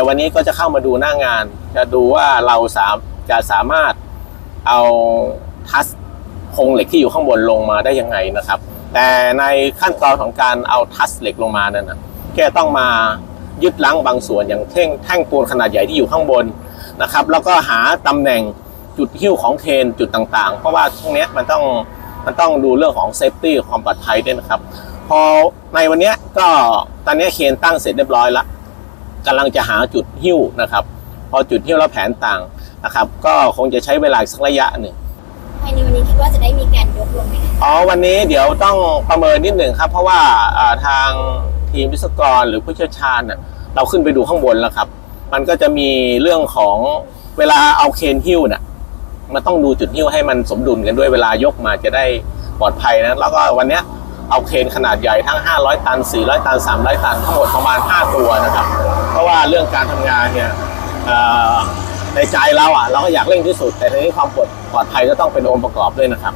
ยวันนี้ก็จะเข้ามาดูหน้างาน จะดูว่าเราสามจะสามารถเอาทัสโครงเหล็กที่อยู่ข้างบนลงมาได้ยังไงนะครับ แต่ในขั้นตอนของการเอาทัสเหล็กลงมานั้นนะแกต้องมายึดล้างบางส่วนอย่างเท่งแท่งปูนขนาดใหญ่ที่อยู่ข้างบนนะครับ แล้วก็หาตำแหน่งจุดหิ้วของเคนจุดต่างๆ เพราะว่าตรงนี้มันต้องมันต้องดูเรื่องของเซฟตี้ความปลอดภัยด้วยนะครับ พอในวันนี้ก็ตอนนี้เคนตั้งเสร็จเรียบร้อยแล้ว กำลังจะหาจุดหิ้วนะครับ พอจุดหิ้วแล้วแผนต่างนะครับ ก็คงจะใช้เวลาอีกสักระยะหนึ่งภายในวันนี้คิดว่าจะได้มีการยกลงไหมคะอ๋อวันนี้เดี๋ยวต้องประเมินนิดหนึ่งครับ เพราะว่าอ่าทางทีมวิศวกรหรือผู้เชี่ยวชาญน่ะเราขึ้นไปดูข้างบนแล้วครับ มันก็จะมีเรื่องของเวลาเอาเคนหิ้วน่ะมันต้องดูจุดหิ้วให้มันสมดุลกันด้วยเวลายกมาจะได้ปลอดภัยนะแล้วก็วันเนี้ยเอาเคนขนาดใหญ่ทั้ง 500 ตัน 400 ตัน 300 ตัน ทั้งหมดประมาณ 5 ตัวนะครับเพราะ ว่าเรื่องการทำงานเนี่ยในใจเราอะเราก็อยากเร่งที่สุด แต่ทีนี้ความปลอดปลอดภัยก็ต้องเป็นองค์ประกอบด้วยนะครับ